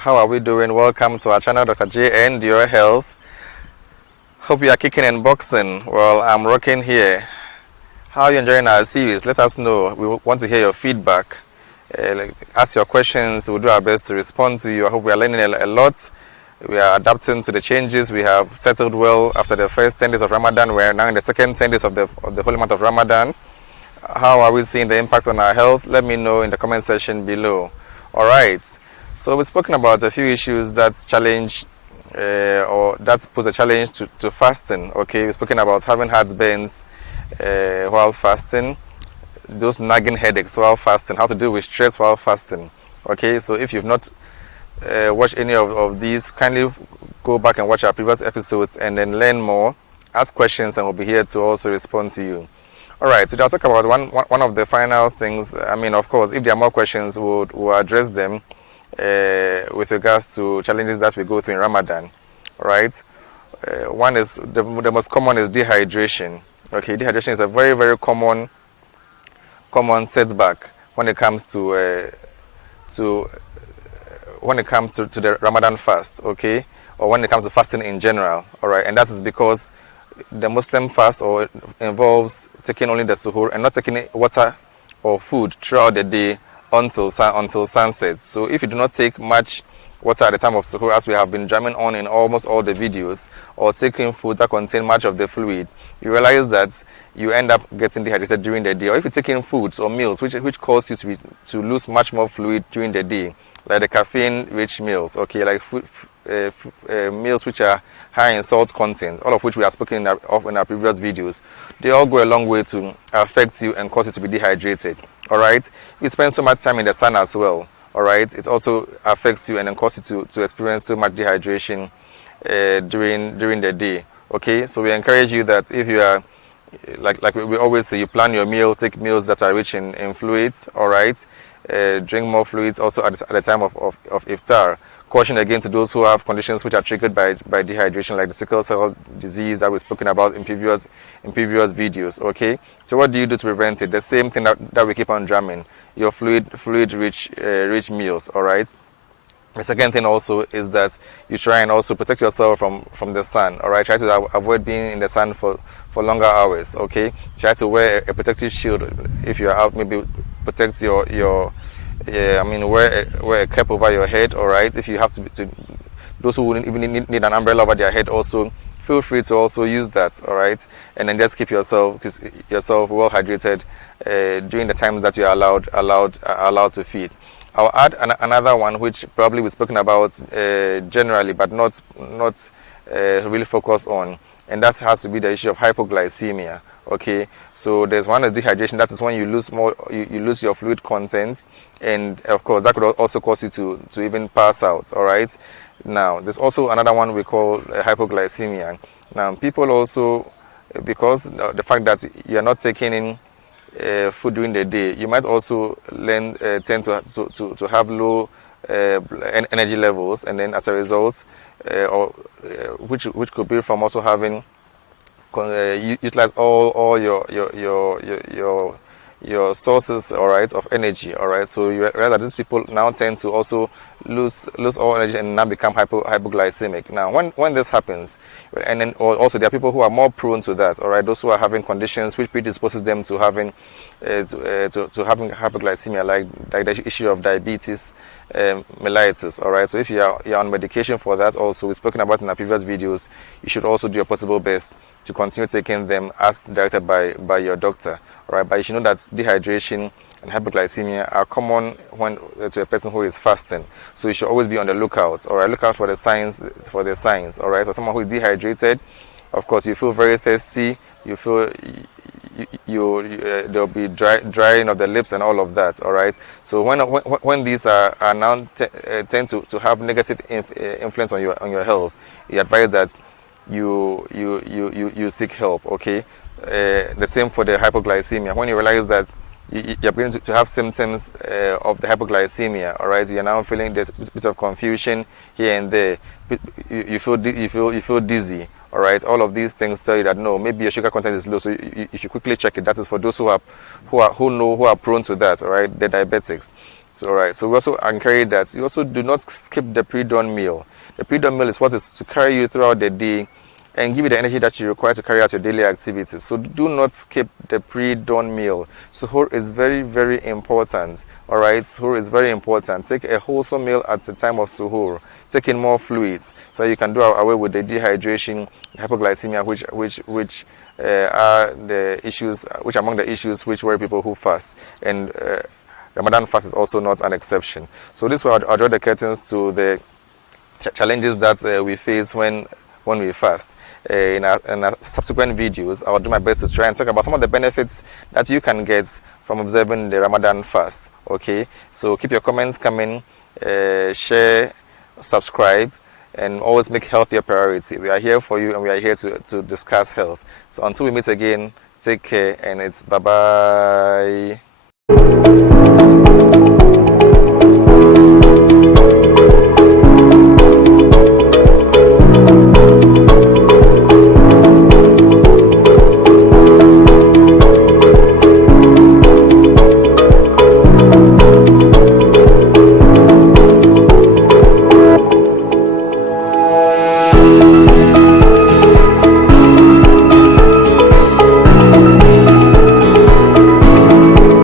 how are we doing? Welcome to our channel, Dr. J and Your Health. Hope you are kicking and boxing. Well, I'm rocking here. How are you enjoying our series? Let us know. We want to hear your feedback. Ask your questions. We'll do our best to respond to you. I hope we are learning a lot. We are adapting to the changes. We have settled well after the first 10 days of Ramadan. We are now in the second 10 days of the holy month of Ramadan. How are we seeing the impact on our health? Let me know in the comment section below. All right. So we've spoken about a few issues that challenge or that pose a challenge to fasting. Okay, we've spoken about having heartburns while fasting, those nagging headaches while fasting, how to deal with stress while fasting. Okay, so if you've not watched any of these, kindly go back and watch our previous episodes and then learn more, ask questions, and we'll be here to also respond to you. All right, today I'll talk about one of the final things. I mean, of course, if there are more questions, we'll address them with regards to challenges that we go through in Ramadan. All right, one is the most common is dehydration. Okay, dehydration is a very, very common setback when it comes to the Ramadan fast. Okay, or when it comes to fasting in general. All right, and that is because the Muslim fast involves taking only the suhoor and not taking water or food throughout the day until sunset. So if you do not take much water at the time of suhoor, as we have been jamming on in almost all the videos, or taking food that contain much of the fluid, you realize that you end up getting dehydrated during the day. Or if you're taking foods or meals which cause you to lose much more fluid during the day, like the caffeine-rich meals, like meals which are high in salt content, all of which we have spoken of in our previous videos, they all go a long way to affect you and cause you to be dehydrated. All right, you spend so much time in the sun as well. All right, it also affects you and then causes you to experience so much dehydration during the day. Okay, so we encourage you that if you are like we always say, you plan your meal, take meals that are rich in fluids. All right, drink more fluids also at the time of iftar. Caution again to those who have conditions which are triggered by dehydration, like the sickle cell disease that we've spoken about in previous videos. Okay, so what do you do to prevent it? The same thing that we keep on drumming: your fluid rich meals. All right. The second thing also is that you try and also protect yourself from the sun. All right, try to avoid being in the sun for longer hours. Okay, try to wear a protective shield if you're out. Maybe protect your wear a cap over your head. All right, if you have to those who wouldn't even need an umbrella over their head, also feel free to also use that. All right, and then just keep yourself well hydrated during the times that you are allowed to feed. I'll add another one which probably we've spoken about generally, but not really focused on, and that has to be the issue of hypoglycemia. Okay, so there's one of dehydration. That is when you lose your fluid content, and of course that could also cause you to even pass out. All right. Now there's also another one we call hypoglycemia. Now people also, because the fact that you're not taking in food during the day, you might also tend to have low energy levels, and then as a result, which could be from also having utilize all your sources, all right, of energy. All right, so you realize that these people now tend to also lose all energy and now become hypoglycemic. Now when this happens, and then also there are people who are more prone to that. All right, those who are having conditions which predisposes them to having having hypoglycemia, like the issue of diabetes, mellitus. All right, so if you're on medication for that, also we've spoken about in our previous videos, you should also do your possible best to continue taking them as directed by your doctor. All right, but you should know that dehydration and hypoglycemia are common to a person who is fasting. So you should always be on the lookout. All right, look out for the signs. All right, so someone who is dehydrated, of course, you feel very thirsty. You feel there'll be drying of the lips and all of that. All right, so when these are now tend to have negative influence on your health, you advise that you seek help. Okay, the same for the hypoglycemia. When you realize that you're beginning to have symptoms of the hypoglycemia, all right, you're now feeling this bit of confusion here and there. You feel dizzy. All right, all of these things tell you that no, maybe your sugar content is low, so you should quickly check it. That is for those who are prone to that. All right, the diabetics. So, all right. So we also encourage that you also do not skip the pre-dawn meal. The pre-dawn meal is what is to carry you throughout the day and give you the energy that you require to carry out your daily activities. So do not skip the pre-dawn meal. Suhoor is very, very important. All right, suhoor is very important. Take a wholesome meal at the time of suhoor. Take in more fluids so you can do away with the dehydration, hypoglycemia, which are the issues, which among the issues which worry people who fast. And Ramadan fast is also not an exception. So this will draw the curtains to the challenges that we face when we fast. In our subsequent videos, I'll do my best to try and talk about some of the benefits that you can get from observing the Ramadan fast. Okay, so keep your comments coming, share, subscribe, and always make health your priority. We are here for you, and we are here to discuss health. So until we meet again, take care, and it's bye-bye.